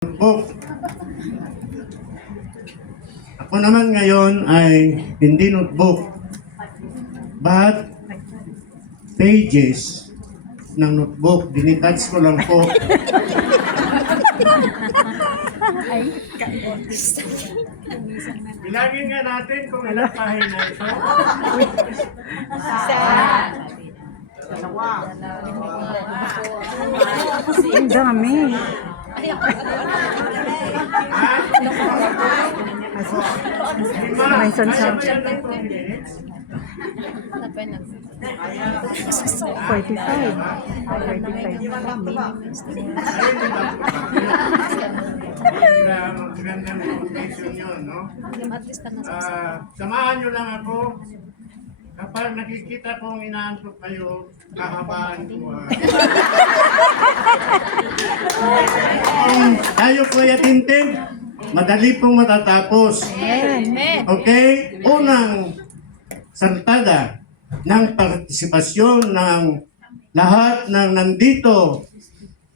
Notebook. Ako naman ngayon ay hindi notebook, but pages ng notebook. Dinitouch ko lang po. Bilangin nga natin kung ilang pahina ito. Ang dami. May sansar. 45. 45. Magandang condition yun, no? Samahan nyo lang ako. Kapag nakikita kong inaantok kayo, kahabaan ko. Tayo Kuya Tintin, madali pong matatapos. Okay? Unang saltada ng partisipasyon ng lahat ng nandito.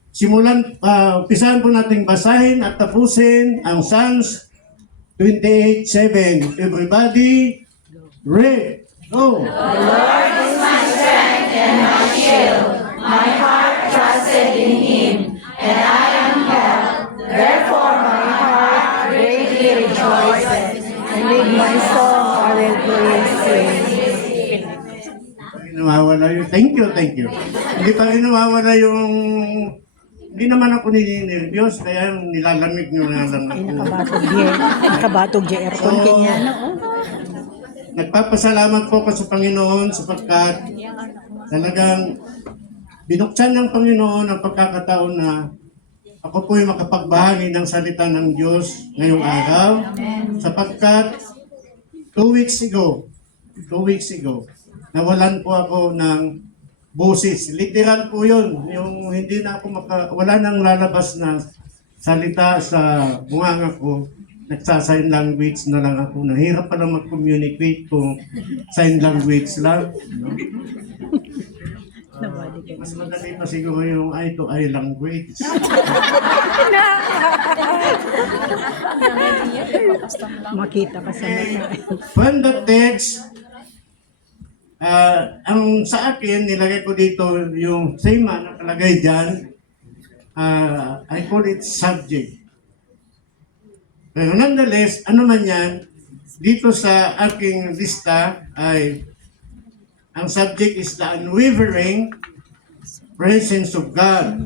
Simulan, umpisahan po nating basahin at tapusin ang Psalms 28:7. Everybody, read. Go. The Lord is my strength and my shield. My heart trusted in Him, and I am helped. Therefore my heart greatly rejoices, And with my song I will praise Him. Nawawala yung thank you. Hindi pa rin nawawala yung hindi naman ako ninervyos, kaya nilalamig nyo na lang Ay, ako. nakabatog di aircon kanya. Nagpapasalamat po ako sa Panginoon sapagkat talagang binuksan ng Panginoon ang pagkakataon na ako po'y makapagbahagi ng salita ng Diyos ngayong araw sapagkat 2 weeks ago, nawalan po ako ng boses. Literal po yun. Yung hindi na ako wala nang lalabas na salita sa bunganga ko. Nagsa-sign language na lang ako. Nahirap pa lang mag-communicate kung sign language lang. No? Mas madali pa siguro yung eye to eye language. Makita ka sa mata. When the text, ang sa akin, nilagay ko dito yung tema na nakalagay dyan, I call it subject. Pero nonetheless, ano man yan, dito sa aking lista ay ang subject is the unwavering presence of God.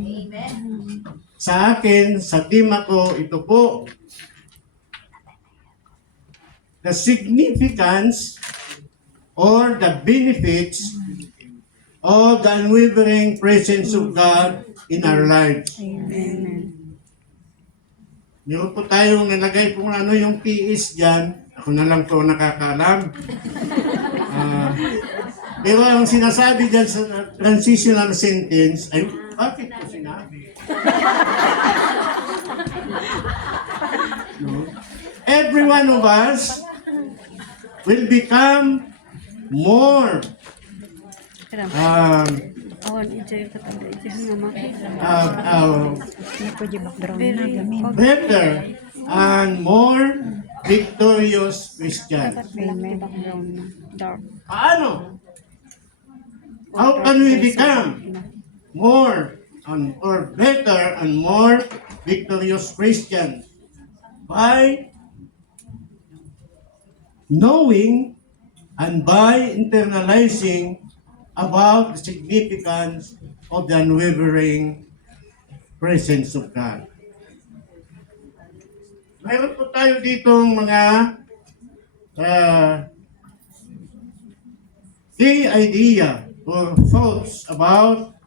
Sa akin, sa tema ko, ito po, the significance or the benefits of the unwavering presence of God in our lives. Amen. Meron po tayong nilagay kung ano yung TS dyan. Ako na lang po nakakaalam. Pero ang sinasabi dyan sa transitional sentence ay, bakit ko sinabi? No? Every one of us will become more Awan, ijay ka tayo. Ijay nga makita. Pwede background na gamin. better and more victorious Christians. May background na. Dark. Paano? How can we become more or better and more victorious Christians? By knowing and by internalizing about the significance of the unwavering presence of God. Mayroon po tayo ditong mga key idea or thoughts about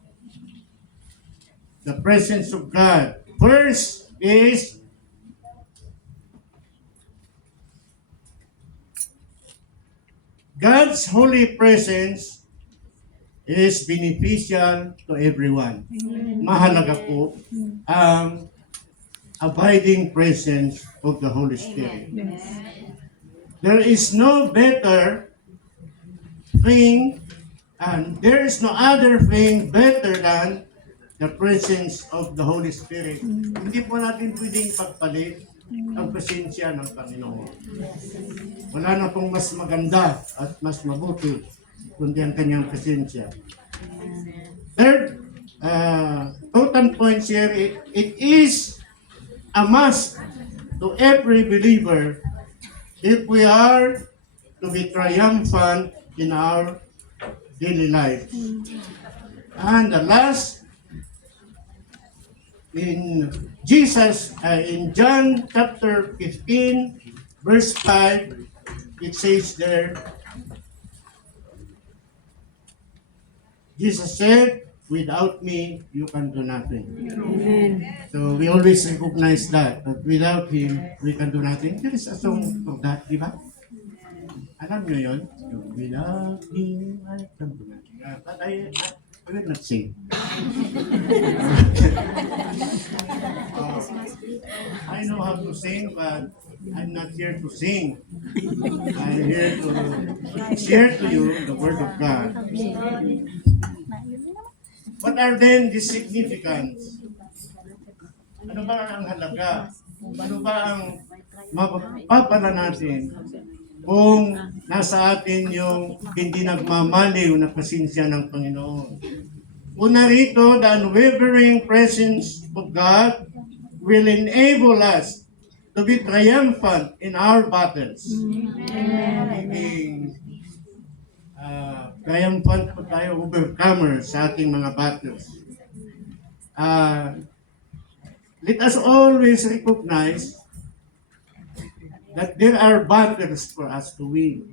the presence of God. First is God's holy presence is beneficial to everyone. Mahalaga po ang abiding presence of the Holy Spirit. There is no better thing and there is no other thing better than the presence of the Holy Spirit. Hindi po natin pwedeng pagpalit ang presensya ng Panginoon. Wala na pong mas maganda at mas mabuti kundi ang kanyang presensya. Third, important points here, it is a must to every believer if we are to be triumphant in our daily life. And the last, in John chapter 15, verse 5, it says there, Jesus said, without me, you can do nothing. Amen. So we always recognize that without Him, we can do nothing. There is a song of that, di ba? Alam nyo yun? Without Him, I can do nothing. But I will not sing. I know how to sing, but I'm not here to sing. I'm here to share to you the Word of God. What are then the significance? Ano ba ang halaga? Ano ba ang mapapala natin kung nasa atin yung hindi nagmamaliw na presensya ng Panginoon? Una rito, the unwavering presence of God will enable us to be triumphant in our battles. Meaning, triumphant po tayo, overcomer sa ating mga battles. Let us always recognize that there are battles for us to win.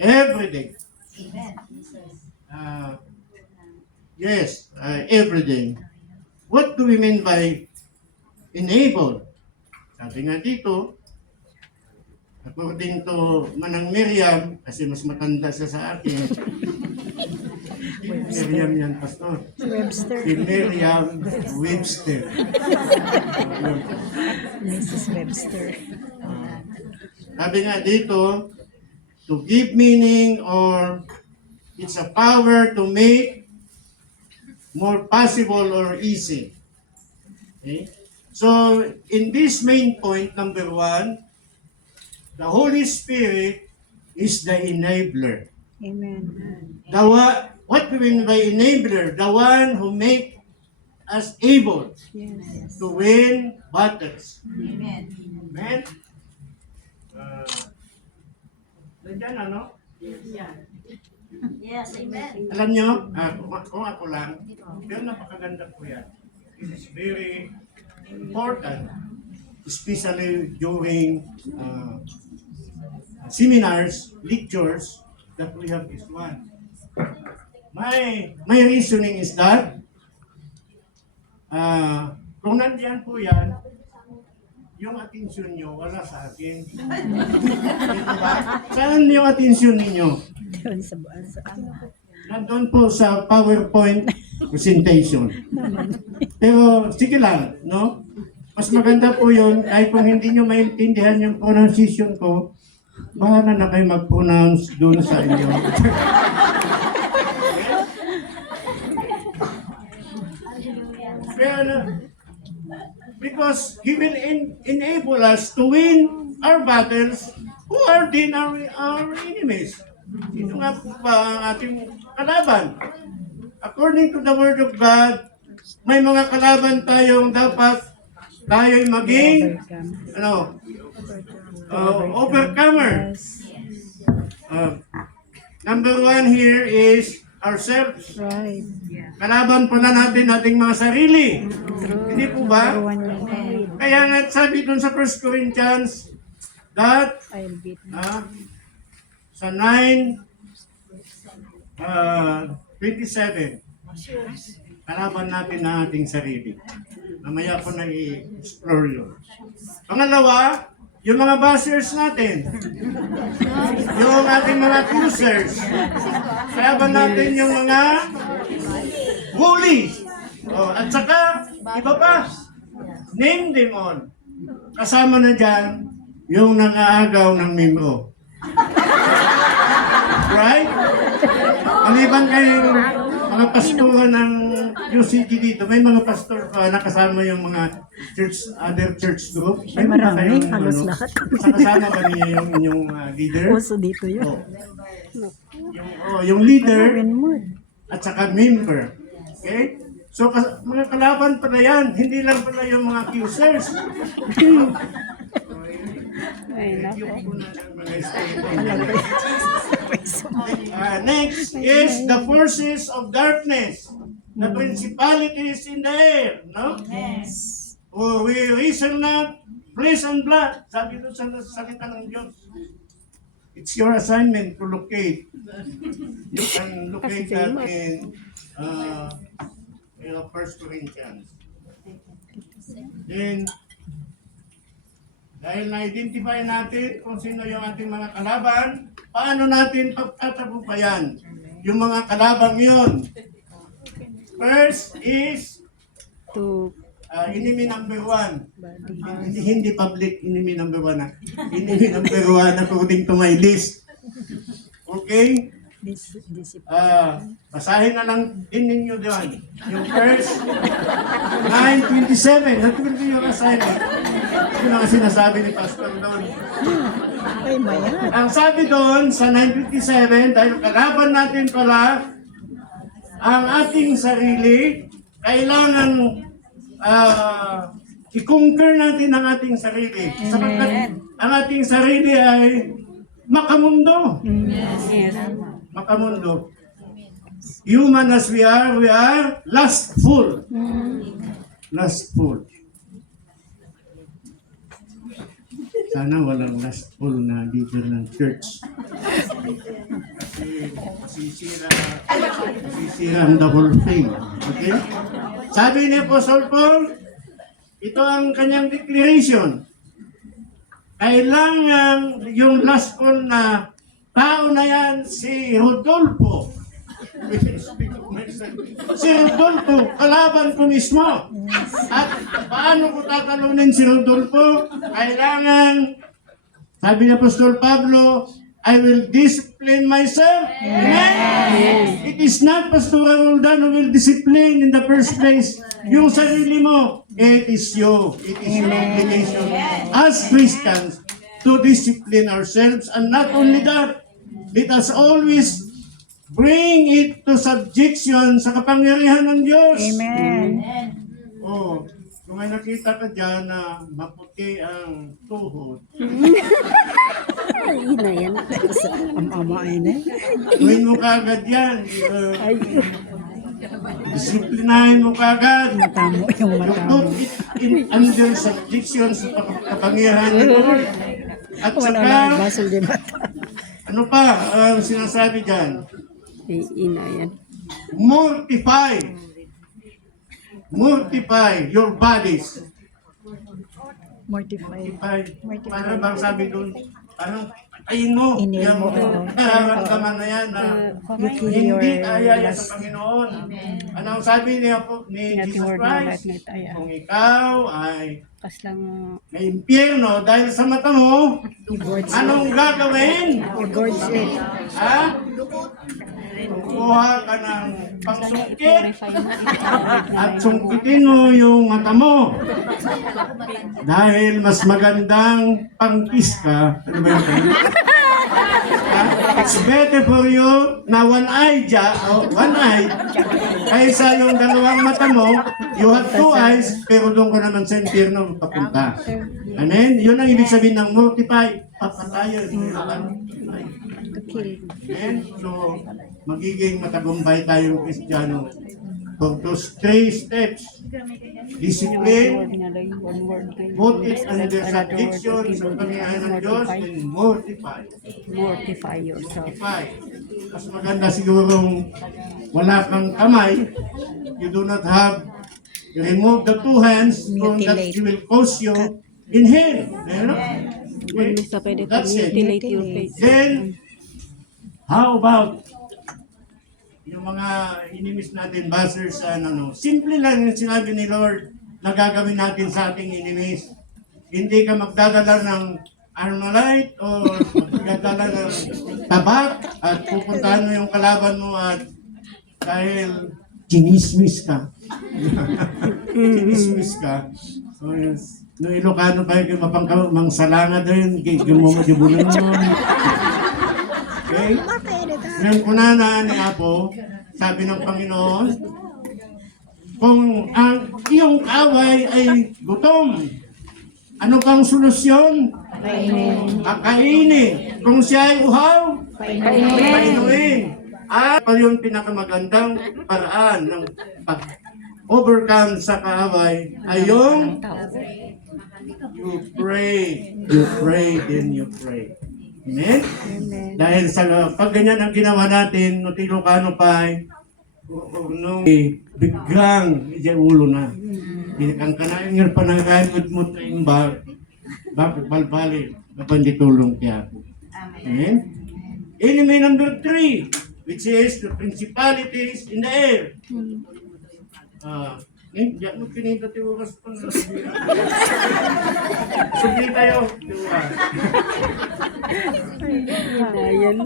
Every day. Yes, every day. What do we mean by enable? Sabi nga dito, according to Manang Miriam, kasi mas matanda siya sa akin. Miriam yan, Pastor. Webster. Si Miriam Webster. Mrs. Webster. Sabi nga dito, to give meaning or it's a power to make more possible or easy. Okay? So, in this main point, number 1, the Holy Spirit is the enabler. Amen. What do we mean by enabler? The one who make us able Yes. to win battles. Amen. Amen? Nandiyan ano? Yes, amen. Alam nyo, kung ako lang, pero napakaganda po yan. It is very important, especially during seminars, lectures, that we have this one. My reasoning is that, kung nandiyan po yan, yung atensyon nyo, wala sa akin. Dito ba? Saan yung atensyon ninyo? Doon sa Nandun po sa PowerPoint presentation. Pero sige lang, no? Mas maganda po yun, kahit kung hindi nyo maintindihan yung pronunciation ko, bahala na kayo mag-pronounce doon sa inyo. Pero, because He will enable us to win our battles who are then our enemies. Ito nga po ba ang ating kalaban? According to the Word of God, may mga kalaban tayong dapat tayo'y maging overcomer. Number 1 here is ourselves. Right. Kalaban pala natin ating mga sarili. Hindi po ba? Kaya nga sabi dun sa 1 Corinthians that I'll beat. sa 9:27, kalaban natin na ating sarili. Mamaya ko na i-explore yun. Pangalawa, yung mga bashers natin. Yung ating mga accusers. Kalaban natin yung mga bullies. At saka, iba pa. Name them all. Kasama na dyan yung nangaagaw ng membro. Right? Maliban kay mga pastora ng UCG dito, may mga pastor nakasama yung mga other church group. May mga Marami, kayong, halos lahat. Kasama ba niyo yung inyong leader? Puso dito yun. Oh. Yung leader Gawin mo. at saka member. Okay? So, mga kalaban pala yan. Hindi lang pala yung mga accusers. Ay, nako. Next is the forces of darkness, the principalities in the air, no? Yes. For we wrestle not flesh and blood. Sabi doon sa salita ng Diyos. It's your assignment to locate. You can locate that in 1 Corinthians. Then, dahil na-identify natin kung sino yung ating mga kalaban, paano natin pagtatagumpayan yung mga kalabang yun? First is enemy number 1. Hindi public enemy number 1 na. Enemy number 1 according to my list. Okay? Basahin na lang din ninyo doon. Yung verse 9:27. That will be your assignment. Yun ang sinasabi ni Pastor doon. Ay, maya. Ang sabi doon sa 9:57, dahil kalaban natin pala ang ating sarili, kailangan i-conquer natin ang ating sarili. Sapagkat ang ating sarili ay makamundo. Yes. Makamundo. Human as we are lustful. Lustful. Sana walang lustful na leader ng church. Kasi sisira ang the whole thing. Okay? Sabi ni Apostle Paul, ito ang kanyang declaration. Kailangan yung lustful na tao na yan, si Rodolfo. Si Rodolfo, kalaban ko mismo. At paano ko tatalunin si Rodolfo? Kailangan, sabi ni Apostol Pablo, I will discipline myself. Amen? It is not Pastor Roldan who will discipline in the first place. Yung sarili mo, it is you. It is your obligation as Christians to discipline ourselves. And not only that, let us always bring it to subjection sa kapangyarihan ng Diyos. Amen. Oh, kung may nakita ka dyan na maputi ang tuhod, Ay, ina yan. Ama ay na. gawin mo kagad yan. Ay, Disiplinahin mo kagad. mata mo yung mata mo. Put it under subjection sa kapangyarihan ng Lord. At Wala saka, na basol di mata. ano pa ang sinasabi dyan? Ay, ina yan. Mortify. Mortify your bodies. Mortify. Paano bang sabi doon? Parang patayin mo. Inil Yung mo, nararamdaman na yan na You kill your hindi ayaya lust. sa Panginoon. Ano ang sabi ni Nothing Jesus word no Christ? life net ay Kung ikaw ay kas lang may impyerno dahil sa mata mo, i-boards it. anong gagawin? I-boards it. Ha? Kukuha ka ng pangsungkit at sungkitin mo yung mata mo. Dahil mas magandang pangkis ka. Ano ba yun? It's better for you na one eye kaysa yung dalawang mata mo, you have two eyes, pero doon ka naman sa impyerno papunta. Amen? Yun ang ibig sabihin ng mortify. Papatayan. To kill. Amen? So, magiging matagumpay tayong Kristiyano. For those 3 steps, discipline, One word. put it under subjection sa pangyayahan ng Diyos, and mortify. Mortify yourself. Mortify. Mas maganda sigurong wala kang kamay, you do not have, you remove the 2 hands, kung that Mutilate. will cause you in hell. Ano? When you sa pwede to That's it. mutilate your face. Then, how about yung mga enemies natin, buzzers, simple lang yung sinabi ni Lord na gagawin natin sa ating enemies. Hindi ka magdadala ng Armalite o magdadala ng tabak at pupuntahan mo yung kalaban mo at dahil ginismis ka. Ginismis ka. So, yes. No Ilocano pa yung mapang salanga din, gumumo di bulan. Okay? Ngayon kunana ni Apo, sabi ng Panginoon, kung ang iyong away ay gutom, ano bang solusyon? Kakainin. Kung siya ay uhaw, painuin. At yung pinakamagandang paraan ng pag-overcome sa kaaway ay yung you pray, then you pray. Amen? Dahil sa pag ganyan ang ginawa natin, no Ilocano pa ay nung biglang ijay ulo na. Ang kanaingir pa ng gamit mo tayong bakit balbali kapag ditulong kaya ako. Amen? Enemy number 3, which is the principalities in the air. Hindi mo pinita tiwuras pa na. Subli tayo. Ayan.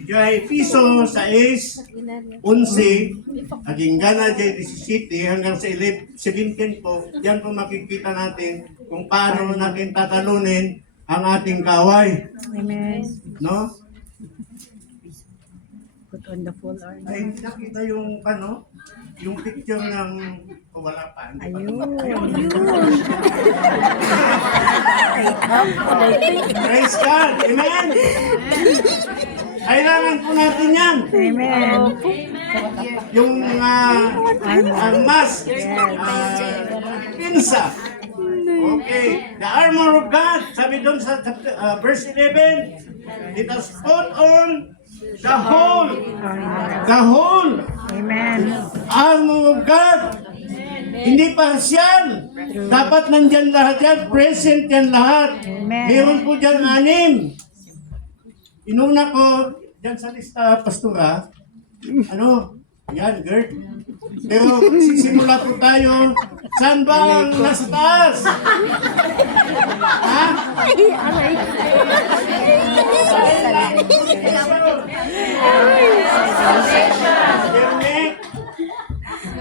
Jay piso 6, 11, aging gana jay 17 hanggang sa 17 po, diyan po makikita natin kung paano natin tatalunin ang ating kaway. Amen. No? Put on the full armor. Ay, nakita yung ano, yung picture ng wala pa. Ayun. Praise God! Amen! Kailangan po natin yan. Amen. Yung mask, pinsa. Okay, the armor of God, sabi doon sa verse 11, it has put on the whole Amen. armor of God. Hindi partial. Dapat nandyan lahat yan, present yan lahat. Amen. Meron po dyan 6. Inuna ko, dyan sa lista, pastora, yan, Gert. Pero sisimula po tayo, saan ba ang nasa taas? Ha?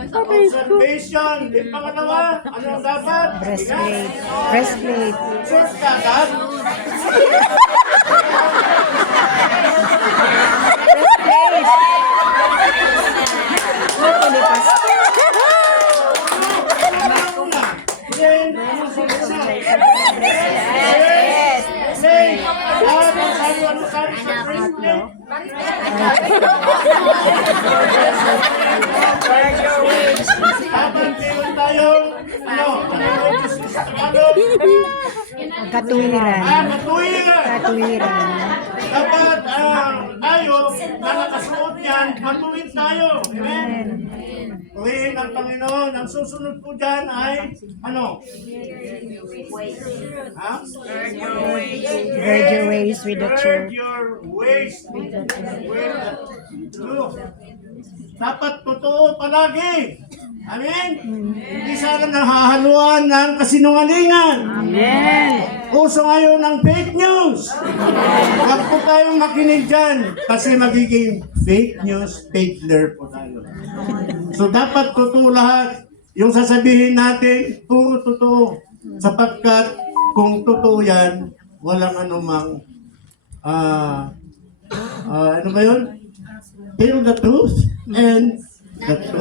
Observation. Yung pangalawa, ano ang dapat? Breastplate. Breastplate. Short dapat. Katuwiran. Katuwiran. Katuwiran. Dapat tayo na nakasuot yan, matuwid tayo. Amen? Tuwin ang Panginoon. Ang susunod po dyan ay, ano? Ha? Gird your ways with the Gird truth. your ways with the truth. Dapat totoo palagi. Amen? Hindi sana nahahaluan ng kasinungalingan. Amen. Uso ngayon ng fake news. Huwag po kayong makinig dyan kasi magiging fake news, fakeler po tayo. So dapat totoo lahat. Yung sasabihin natin, puro totoo. Sapagkat kung totoo yan, walang anumang, ano ba yun? Tell the truth and that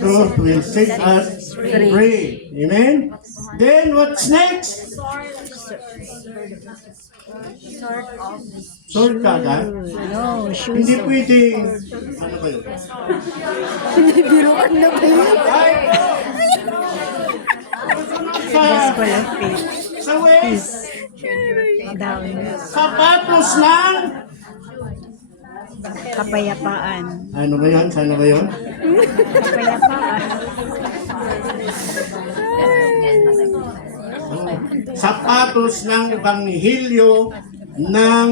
truth will set us free. Amen? Then what's next? Sword ka agad? No, shoes. Hindi pwedeng, ano ba yun? Biruan na ba yun? Ay! Gospel of faith. Sa waist, Down. sapatos ng, Kapayapaan. ano ba yun? Sana ba yun? Kapayapaan. Sapatos ng Ebanghelyo ng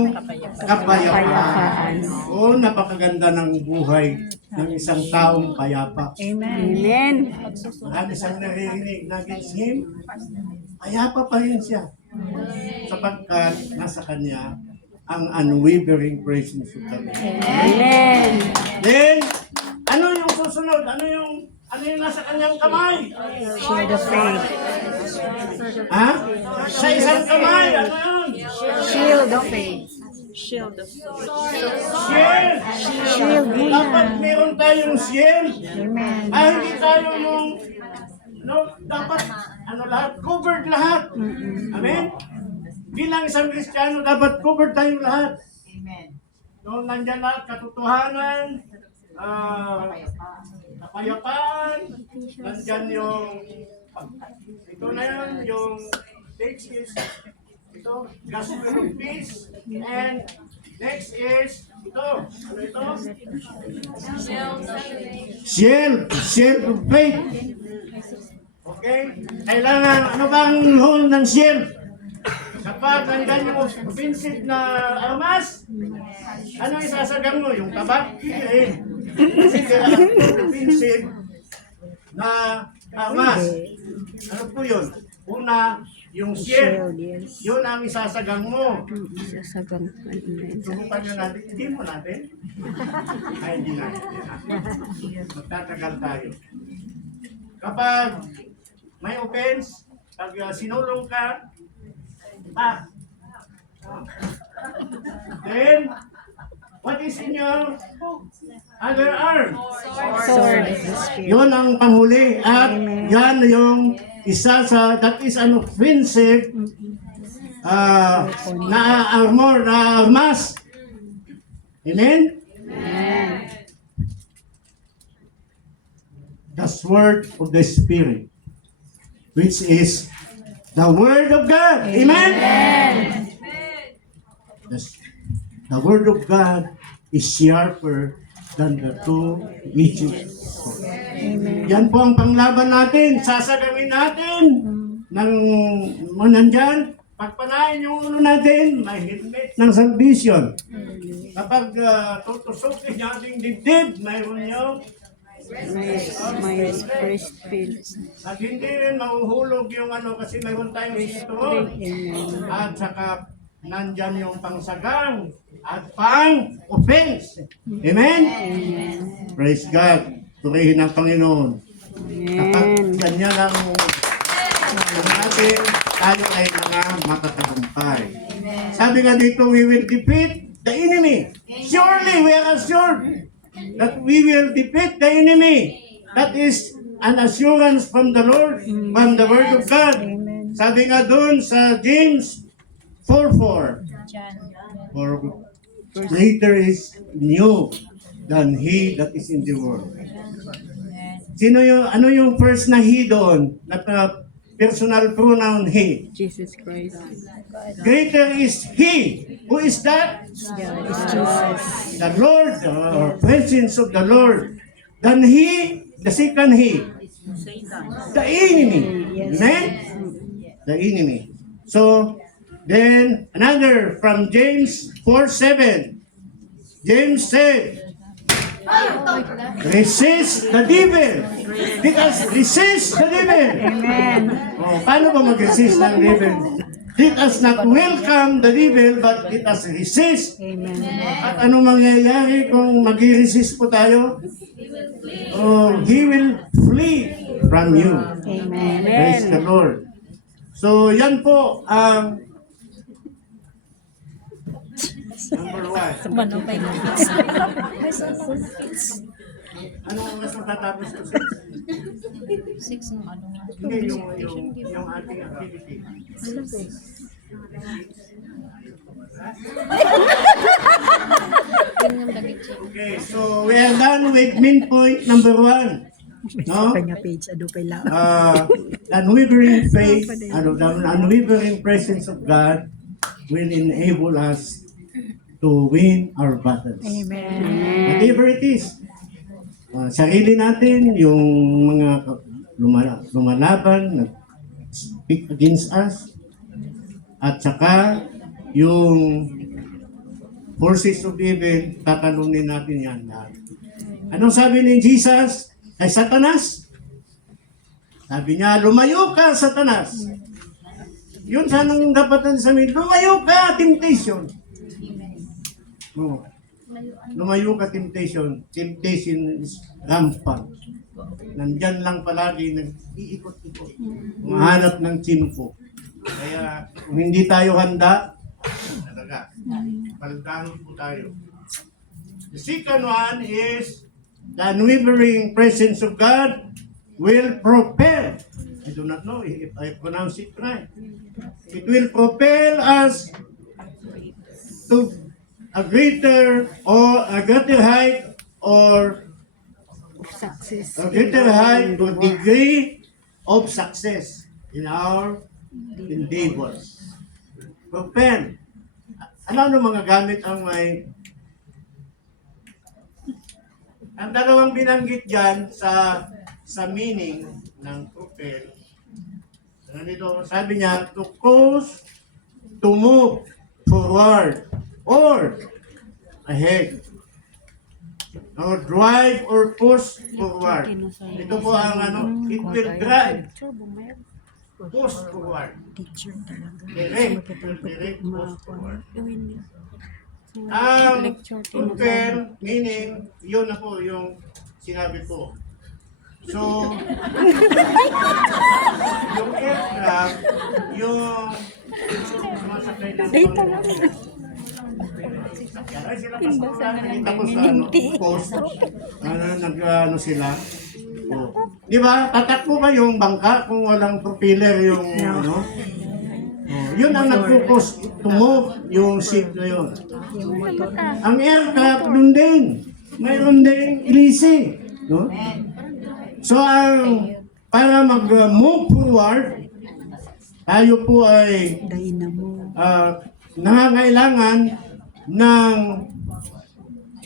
kapayapaan. Oh, napakaganda ng buhay ng isang taong payapa. Amen. Amen. Marami siyang naririnig na him, payapa pa rin siya. Sapagkat nasa kanya ang unwavering presence of the Lord. Amen. Then, ano yung susunod? Ano yung nasa kanyang kamay? Shield of faith. Ha? Sa isang kamay, ano yun? Shield of faith. Shield of faith. Shield! Shield Dapat muna. meron tayong shield. Amen. Hindi tayo yung, dapat, lahat, covered lahat. Amen? Bilang isang Kristiyano, dapat covered tayong lahat. No, nandyan lahat, katotohanan, kapayapaan, nandyan yung, ito na yun, yung next is, ito, gospel of peace, and next is, ito, ano ito? Shield of faith. Okay? Kailangan, ano bang role ng shield? Kapag nandyan yung offensive na armas, ano isasagang mo? Yung tabak? Hindi. Kasi kailangan offensive na armas. Ano po yun? Una, yung shield. Shield, yes. Yun ang isasagang mo. Sasagang. Subukan nyo natin. Hindi mo natin. Ay, hindi natin. Magtatagal tayo. Kapag may offense, pag sinulong ka, then, what is in your other arm? Sword of the Spirit. Yun ang panghuli. At yan yung isa sa, that is an offensive na armor, na armas. Amen? The sword of the Spirit, which is the Word of God. Amen? The Word of God is sharper than the two-edged sword. Yan po ang panglaban natin. Sasagawin natin ng nandyan. Pagpanahin yung ulo natin, may helmet ng salvation. Kapag tutusukin yung ating dibdib, mayroon yung May first field. at hindi rin mahuhulog yung kasi mayroon tayong sito. At saka nandyan yung pangsagang at pang-offense. Amen? Praise God. Purihin ang Panginoon. Kapag ganyan ang natin, tayo ay mga matatagumpay. Sabi nga dito, we will defeat the enemy. Surely we are assured that we will defeat the enemy. That is an assurance from the Lord, from the Word of God. Sabi nga doon sa James 4:4, for greater is new than he that is in the world. Ano yung first na he doon? Na personal pronoun he. Jesus Christ. Greater is he. Who is that? God is Jesus. The Lord, presence of the Lord. Than he, the second he. The enemy. Amen? The enemy. So, then, another from James 4:7. James said, resist the devil. Because resist the devil. Amen. Paano ba mag-resist ng devil? Let us not welcome the devil, but let us resist. Amen. At ano mangyayari kung mag-resist po tayo? He will flee from you. Amen. Praise the Lord. So, yan po ang number 1. Anong oras matatapos ko? 6 ng ano nga. Hindi, yung ating activity. Okay, so we are done with main point number 1. No? Kanya page, ado pa lang. Unwavering faith, the unwavering presence of God will enable us to win our battles. Amen. Whatever it is. Sarili natin, yung mga lumalaban, speak against us, at saka yung forces of evil, tatalunin natin yan lahat. Anong sabi ni Jesus kay Satanas? Sabi niya, lumayo ka, Satanas. Yun sanang dapat natin sabihin, lumayo ka, temptation. No. Lumayo ka temptation. Temptation is rampant. Nandyan lang palagi, nag-iikot-ikot. Mahanap ng tsimpo. Kaya kung hindi tayo handa, talaga, paldahan po tayo. The second one is the unwavering presence of God will propel. I do not know if I pronounce it right. It will propel us to a greater height or Success. a greater height or degree of success in our endeavors. Propel. Ano mga gamit ang may... Ang dalawang binanggit dyan sa meaning ng propel. Ganito, sabi niya, to cause, to move forward, or ahead. Or drive or push forward. Ito po ang it will drive, push forward. Teacher talaga. Direct, direct push forward. Ang propel, meaning, yun na po yung sinabi ko. So, yung aircraft, yung sumasakay ng ay, sila tapos post, sila. Oh. Di ba? Tatakbo ba yung bangka kung walang propeller yung Oh, yun ang nag-focus to move yung ship na yun. Ang aircraft, doon din. Mayroon din ilisi. No? So, para mag-move forward, tayo po ay Dynamo. nangangailangan ng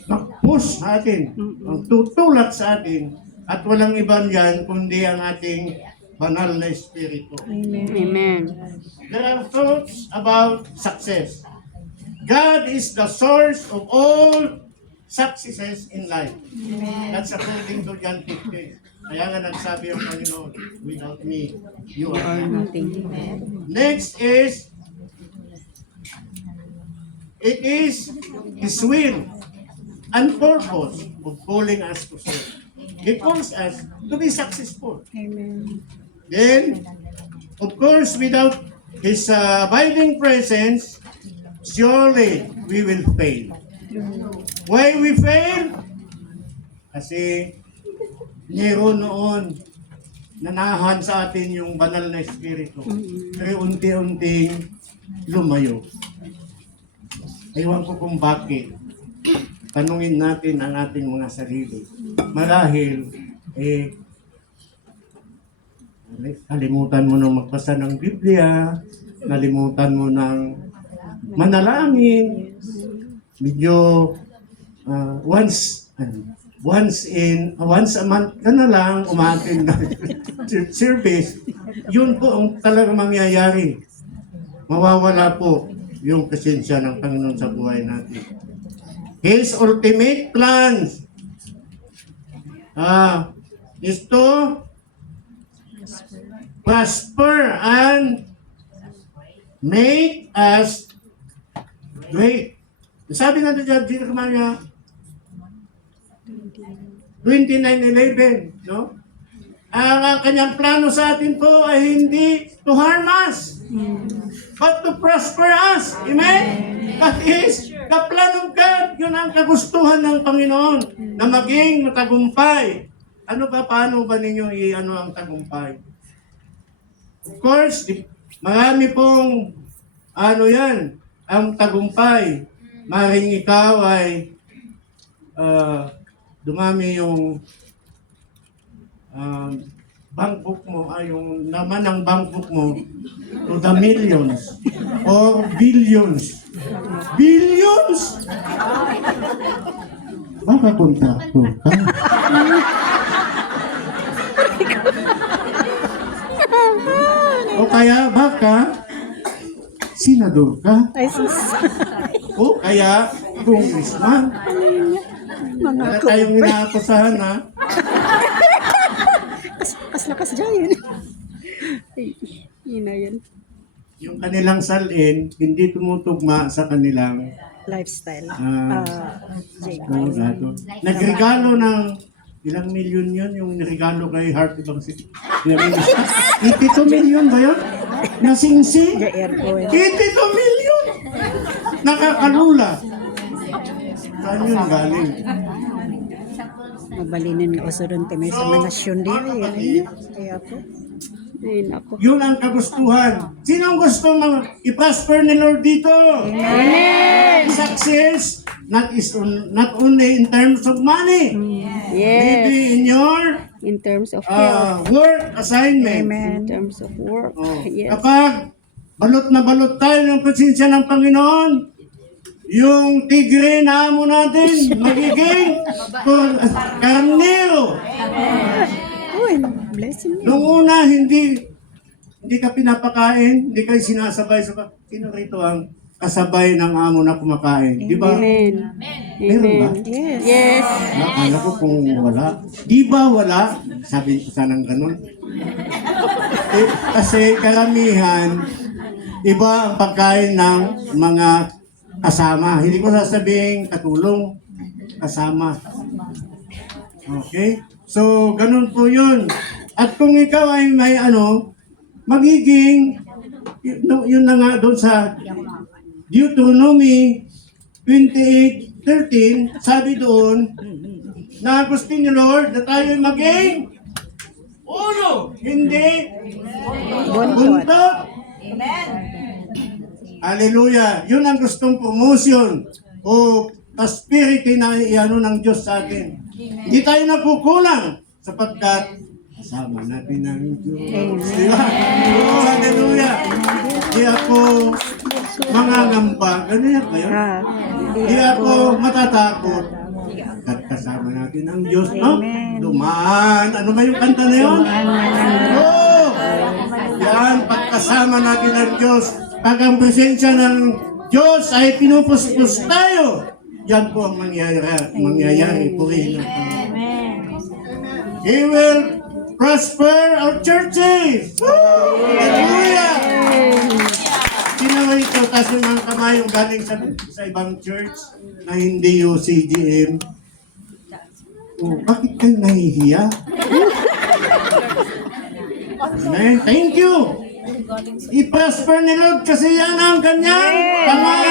mag-push sa atin, ang tutulak sa atin, at walang iban yan kundi ang ating banal na espiritu. Amen. There are thoughts about success. God is the source of all successes in life. That's according to John 15. Kaya nga nagsabi ang Panginoon, without me, you are nothing. Next is, it is His will and purpose of calling us to serve. He calls us to be successful. Amen. Then, of course, without His abiding presence, surely we will fail. Why we fail? Kasi meron noon nanahan sa atin yung banal na espiritu. Pero unti-unting lumayo. Ewan ko kung bakit. Tanungin natin ang ating mga sarili. Marahil, nalimutan mo nang magbasa ng Biblia, nalimutan mo ng manalangin, medyo once a month ka na lang umatin ng service, yun po ang talagang mangyayari. Mawawala po yung presensya ng Panginoon sa buhay natin. His ultimate plans is to prosper and make us great. Sabi nga dyan, Jeremiah 29:11, no? Ang kanyang plano sa atin po ay hindi to harm us, but to prosper us. Amen? That is the plan of God. Yun ang kagustuhan ng Panginoon na maging matagumpay. Ano ba, paano ba ninyo ang tagumpay? Of course, marami pong ang tagumpay. Maring ikaw ay dumami yung bank book mo, yung naman ng bank book mo to the millions or billions. Billions! Baka kontrakto ka. O kaya baka senador ka. Ay, sus. O kaya congressman. Mga Wala tayong inaakusahan, ha? kas lakas dyan. Ay, yun na yan. yung kanilang salin hindi tumutugma sa kanilang Lifestyle. Jake. regalo. Nagregalo ng ilang milyon yun yung regalo kay Heart Evangelist. 82 million ba yun? Nasingsi? The airport. 82 million! Nakakalula. Saan yun galing? Mabalinin nga usuron tayo sa manasyon din. Kaya po. Ayun ako. Yun ang kagustuhan. Sino ang gusto i-prosper ni Lord dito? Amen! Success, not only in terms of money, maybe in your In terms of health. work assignment. In terms of work. Oh, Yes. kapag balot na balot tayo ng presensya ng Panginoon, yung tigre na amo natin, magiging karnero. Uy, blessing me. Noong una, hindi ka pinapakain, hindi kayo sinasabay sa sino rito ang kasabay ng amo na kumakain? Di ba? Amen. Meron ba? Yes. Yes. Akala ko kung wala. Di ba wala? Sabi ko sanang ganun. Kasi karamihan, iba ang pagkain ng mga kasama. Hindi ko sasabihin katulong, kasama. Okay? So, ganun po yun. At kung ikaw ay may magiging, yun na nga doon sa Deuteronomy 28:13, sabi doon, na gusto ni Lord na tayo ay maging ulo, hindi buntot. Hallelujah. Yun ang gustong promotion o prosperity na iano ng Diyos sa atin. Hindi tayo nakukulang sapagkat kasama natin ang Diyos. Diba? Oh, hallelujah. Di ako mangangamba. Ganyan kayo? Di ako matatakot. At kasama natin ang Diyos, no? Dumaan. Ano ba yung kanta na yun? Oh! Yan, pagkasama natin ang Diyos. Pag ang presensya ng Diyos ay pinupuspos tayo, yan po ang mangyayari po rin. He will prosper our churches. Woo! Hallelujah! Sino ito? Tapos yung mga kamay yung galing sa ibang church na hindi yung CGM. Oh, bakit kayo nahihiya? Amen. Thank you. I-prosper ni Lord kasi yan ang kanyang pangako.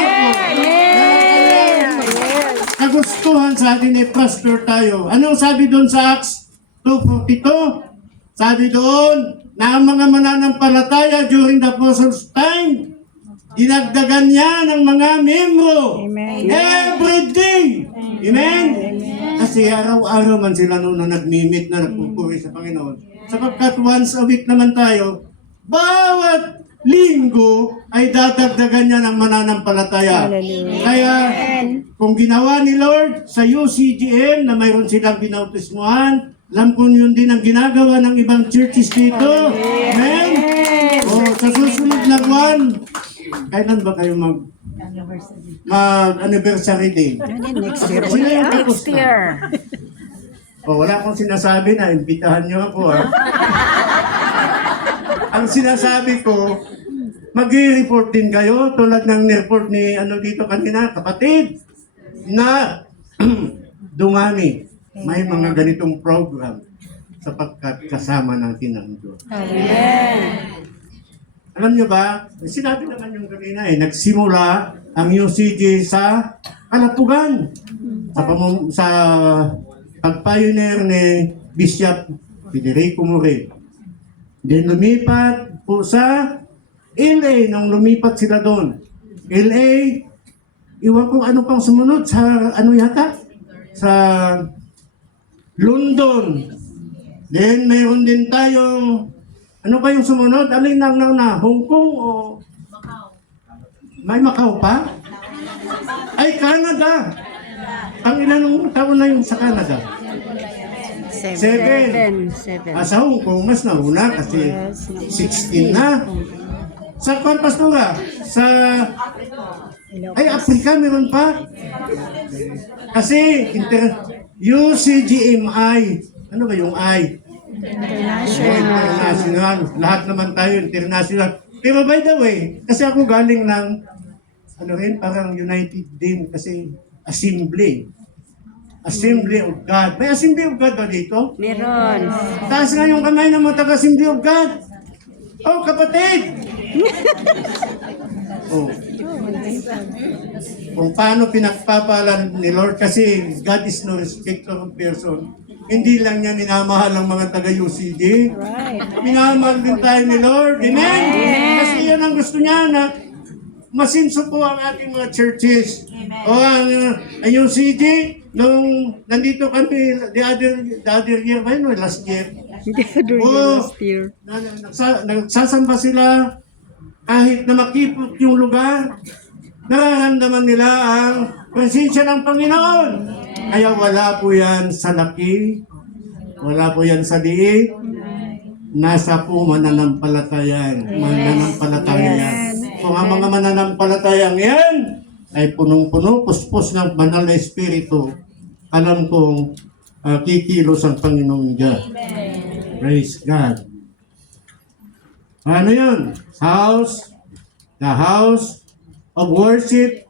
Nagustuhan sa atin i-prosper tayo. Anong sabi doon sa Acts 2:42? Sabi doon na ang mga mananampalataya during the apostles' time, dinagdagan niya ng mga membro. Amen. Every day. Amen? Kasi araw-araw man sila noon na nagmimit na nagpupuri sa Panginoon. Sapagkat once a week naman tayo, bawat linggo ay dadagdagan niya ng mananampalataya. Hallelujah. Kaya kung ginawa ni Lord sa UCGM na mayroon silang binautismuhan, alam ko yun din ang ginagawa ng ibang churches dito. Amen? O, sa susunod na buwan, kailan ba kayo mag-anniversary din? Next year. Sino yung tapos na? year. O, wala akong sinasabi na imbitahan niyo ako, ha? Ang sinasabi ko, mag-report din kayo tulad ng report ni dito kanina, kapatid, na dumami. May mga ganitong program sapagkat kasama natin ang Diyos. Alam niyo ba, sinabi naman yung kanina nagsimula ang UCG sa Kalapugan. Sa pag-pioneer ni Bishop Federico More. Then lumipat po sa LA nung lumipat sila doon. LA, iwan ko ano pang sumunod sa sa London. Then mayroon din tayong ano ba yung sumunod? Alin na Hong Kong o may Macau pa? Ay, Canada. Ang ilang taon na yung sa Canada? 7. 7. Sa Hong Kong, mas nauna kasi 16 na. Sa Kwan Pastora? Sa Africa meron pa. Kasi UCGMI. Ano ba yung I? International. Lahat naman tayo international. Pero by the way, kasi ako galing ng, ano rin, parang United din, kasi Assembly. Assembly of God. May Assembly of God ba dito? Meron. Taas nga yung kamay ng mga taga-Assembly of God. Oh, kapatid! Oh. Kung paano pinagpapalan ni Lord, kasi God is no respecter of person. Hindi lang niya minamahal ang mga taga-UCD. Right. Minamahal din tayo ni Lord. Amen? Kasi yan ang gusto niya na masinso po ang ating mga churches. O ang UCD, nung nandito kami the other year ba yun? Last year. During the Oh, last year. nagsasamba sila kahit na makipot yung lugar. Nararamdaman nila ang presensya ng Panginoon. Kaya wala po yan sa laki, wala po yan sa liit, nasa po mananampalatayan. Mananampalataya yan. Kung ang mga mananampalatayang yan ay punong-puno, puspos ng banal na Espiritu, alam kong kikilos ang Panginoong Diyos. Praise God. Ano yun? The house of worship,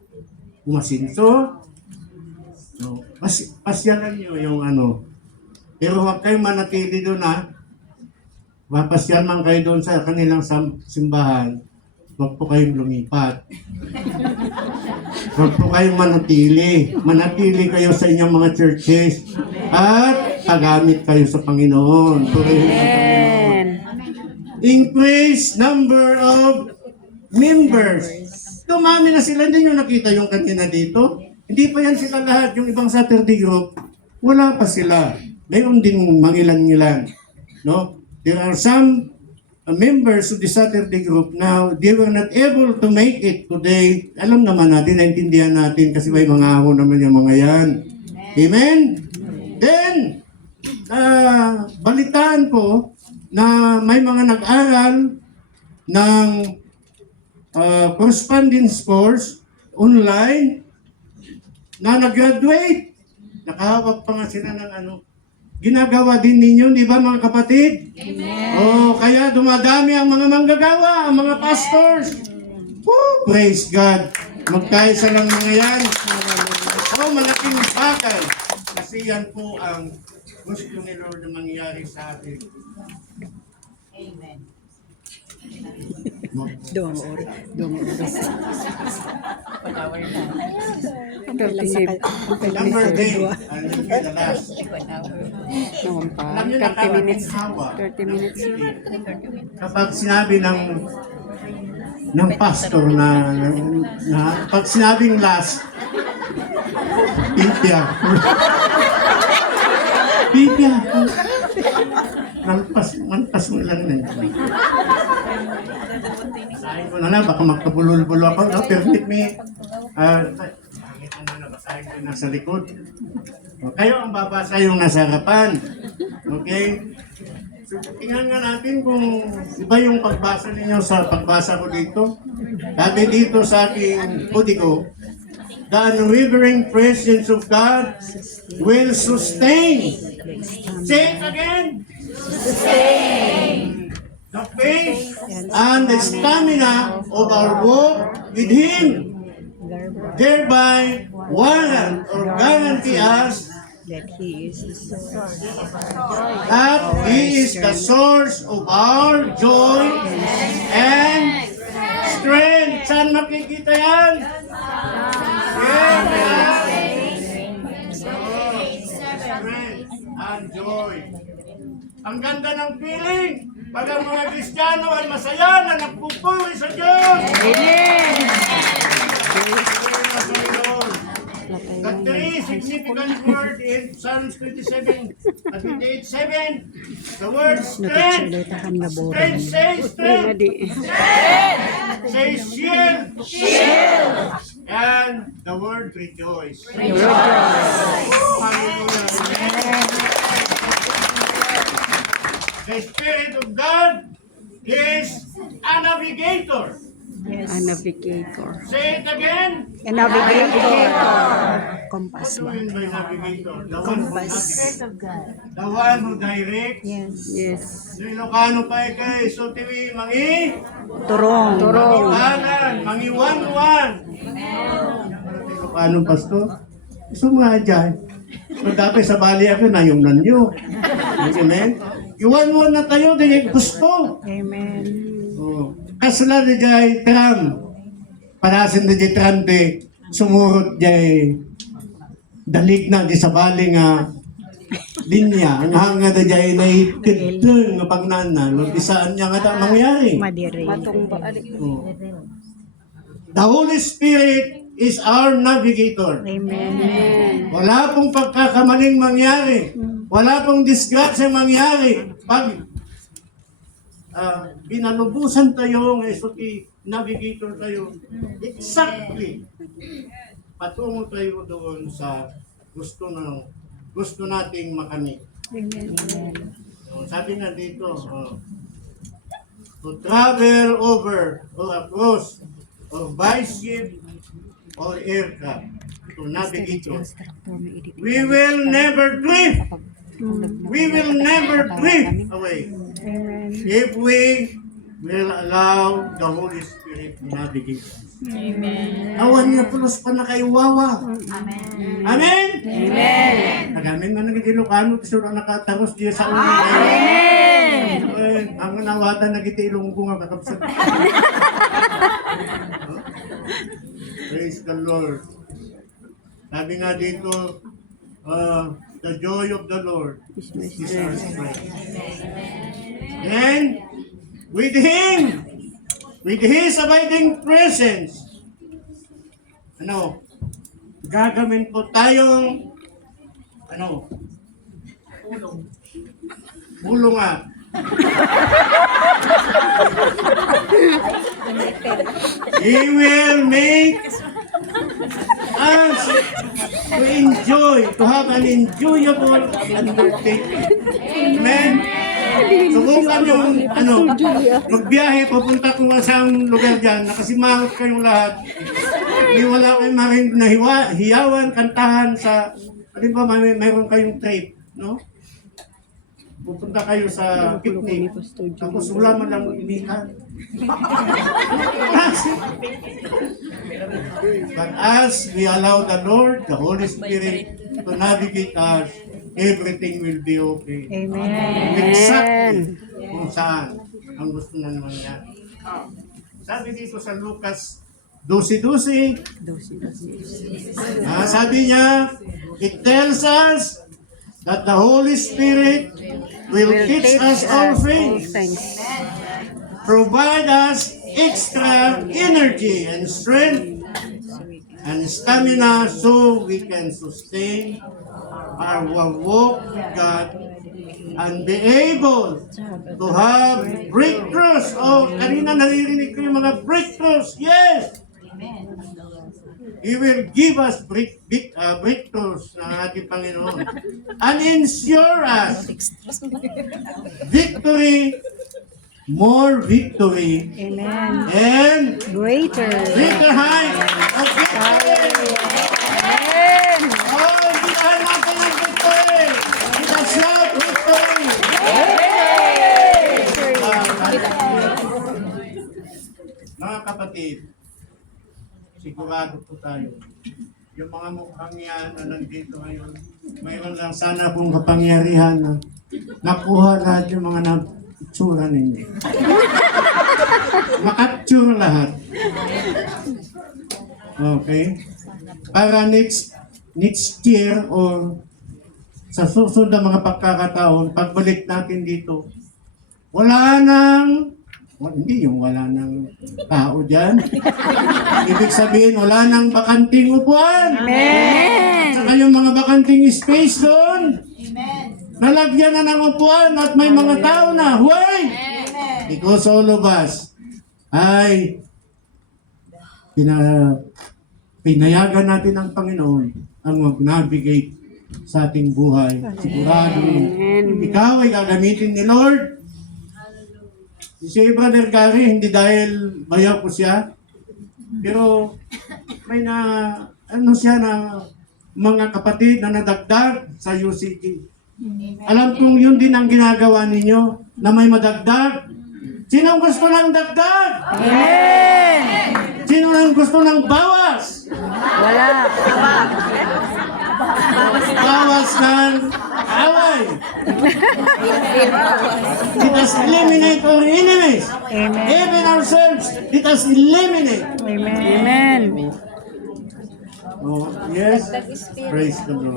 umasinso. No, pasyalan nyo yung ano. Pero huwag kayong manatili doon ha. Mapasyan man kayo doon sa kanilang simbahan. Huwag po kayong lumipat. Huwag po kayong manatili. Manatili kayo sa inyong mga churches. At pagamit kayo sa Panginoon. Amen. Increase number of members. Dumami na sila. Hindi nyo nakita yung kanina dito. Hindi pa yan sila lahat. Yung ibang Saturday group, wala pa sila. Mayroon din mangilan-ngilan. No? There are some members of the Saturday group now, they were not able to make it today. Alam naman natin, naintindihan natin kasi may mga ahon naman yung mga yan. Amen? Then, balitaan ko na may mga nag-aral ng correspondence course online na nag-graduate. Nakahawak pa nga sila ng ano. Ginagawa din ninyo, di ba mga kapatid? Amen. Oh, kaya dumadami ang mga manggagawa, ang mga pastors. Woo, praise God. Magkaisa lang mga yan. Oh, malaking bagay. Kasi yan po ang gusto ni Lord na mangyari sa atin. Amen. 2 oras. 2 oras. 30 Number 10, and will be the last. Naman pa. Alam niyo, 30 minutes. nakakaginhawa. 30 minutes. Kapag sinabi ng pastor na pag sinabing last, India. India. Manpas mo lang na. Basahin ko na lang, baka magkabulol-bulo ako. No, permit me. Pangit na basahin ko yung nasa likod. O, kayo ang babasa yung nasa harapan. Okay? So, tingnan nga natin kung iba yung pagbasa ninyo sa pagbasa ko dito. Sabi dito sa aking kodigo, the unwavering presence of God will sustain. Say it again. Sustain. The faith and the stamina of our walk with Him. Thereby warrant or guarantee us That He is the source. that He is the source of our joy and strength. Saan makikita yan? Strength and joy. Ang ganda ng feeling pag ang mga Kristiyano ay masaya na nagpupuri sa Diyos. Amen. The three significant words in Psalms 27 at 28:7, the word strength. Nagkatsalitahan na boring. Strength says strength. Ready. Says shield. Shield. And the word rejoice. Hallelujah. The Spirit of God is a navigator. Yes. A navigator. Say it again. A navigator. Compass Ano ba? yun ba yung navigator? Compass. The one who directs. Yes. Yes. Yung Ilocano pa kay so tiwi mangi. Turong. Turong. Mangiwanan. Mangiwan-wan. Ilocano pasto. Gusto mo nga dyan. So dati sa bali ako na yung nanyo. Amen? Iwan mo na tayo dahil gusto. Amen. Oh. Kasla di jay tram. Parasin di jay tram di sumurot jay dalig na di sa bali nga linya. Ang hanga di jay na ititeng nga pagnanan. Di saan niya nga ta mangyari. Madiri. Oh. The Holy Spirit is our navigator. Amen. Wala pong pagkakamaling mangyari. Wala pong disgrasya mangyari. Pag binalubusan tayo ng SOT navigator tayo, exactly, patungo tayo doon sa gusto nating makamit. Amen. Sabi nga dito, to travel over or across or by ship or aircraft to navigate. We will never drift. We will never drift away Amen. if we will allow the Holy Spirit to navigate us. Amen. Awan niya pulos pa na kayo wawa. Amen. Amen? Amen. Nagamin man ng Ilocano kasi na nakatagos diya sa ulo. Amen! Ang nawatan na gitilong ko nga kakapsat. Praise the Lord. Sabi nga dito, the joy of the Lord is our strength. And with Him, with His abiding presence, gagamin po tayong, bulungan. He will make us to enjoy, to have an enjoyable undertaking. Amen? Subukan yung, magbiyahe, papunta kung saan lugar dyan, nakasimangot kayong lahat. Hindi wala kayong maring hiyawan, kantahan sa, alin ba, mayroon kayong trip, no? Pupunta kayo sa picnic, tapos wala man lang imikan. But as we allow the Lord, the Holy Spirit, to navigate us, everything will be okay. Amen. Exactly kung saan ang gusto na naman niya. Sabi dito sa Lucas 12:12, sabi niya, it tells us that the Holy Spirit will teach us all things, provide us extra energy and strength and stamina so we can sustain our walk with God and be able to have breakthroughs. Oh, kanina naririnig ko yung mga breakthroughs. Yes! He will give us breakthroughs ng ating Panginoon and ensure us victory, more victory, Amen. and Greater. greater height of victory. Amen. Oh, bigyan natin ang victory. Kita shout victory. Mga kapatid, sigurado po tayo. Yung mga mukhang yan na nandito ngayon, mayroon lang sana pong kapangyarihan na nakuha lahat yung mga itsura ninyo. Makapture lahat. Okay? Para next year or sa susunod na mga pagkakataon, pagbalik natin dito, wala nang tao dyan. Ibig sabihin, wala nang bakanting upuan. Amen. Saka yung mga bakanting space doon. Nalagyan na ng upuan at may mga tao na. Why? Because all of us ay pinayagan natin ng Panginoon ang mag-navigate sa ating buhay. Sigurado, ikaw ay gagamitin ni Lord. Si Brother Gary, hindi dahil bayaw ko siya, Pero may ano siya na mga kapatid na nadagdag sa UCT. Alam kong yun din ang ginagawa ninyo na may madagdag. Sino ang gusto ng dagdag? Amen! Sino ang gusto ng bawas? Wala. Bawas ng away. Let us eliminate our enemies. Amen. Even ourselves, let us eliminate. Amen. Amen. Oh, yes. Praise the Lord.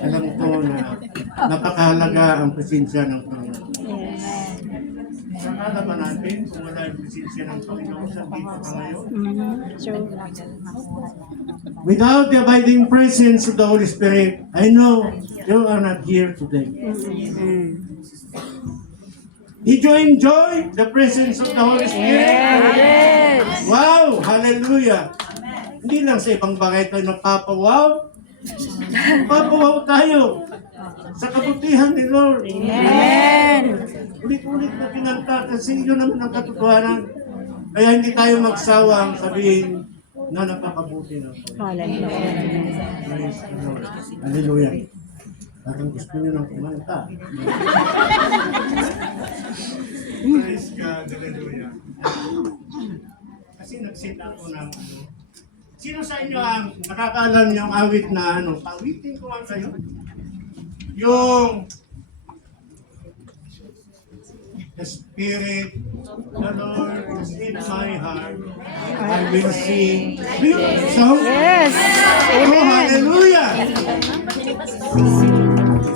Alam ko na napakahalaga ang presensya ng Panginoon. Sakala ba natin kung wala yung presensya ng Panginoon sa dito pa ngayon? True. Without the abiding presence of the Holy Spirit, I know you are not here today. Did you enjoy the presence of the Holy Spirit? Yes. Wow! Hallelujah! Hindi lang sa ibang bagay tayo napapawaw. Napapawaw tayo sa kabutihan ni Lord. Amen. Ulit-ulit na kinanta kasi yun naman ang katotohanan. Kaya hindi tayo magsawang sabihin na napakabuti na po. Hallelujah. Praise the Lord. Hallelujah. Parang gusto nyo nang kumanta. Praise God. Hallelujah. Kasi nag-sit ako ng Sino sa inyo ang nakakaalam niyo ang awit na pawitin ko nga kayo. Yung The Spirit, the Lord is in my heart. I will sing. Do you know the song? Yes. Oh, Amen. hallelujah!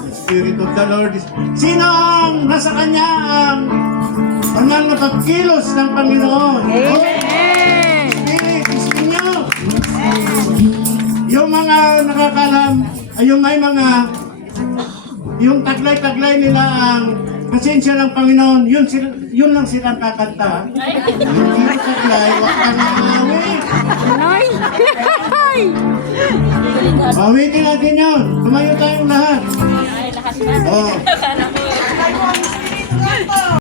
The Spirit of the Lord is... Sino ang nasa Kanya ang pagkilos ng Panginoon? Amen. Spirit is in you. Yung mga nakakalam, ay yung may mga... Yung taglay-taglay nila ang pasensya ng Panginoon, yun lang silang kakanta. Hindi taglay, wag ka na awit. Ay. Awitin natin yun. Tumayo tayong lahat. Oh.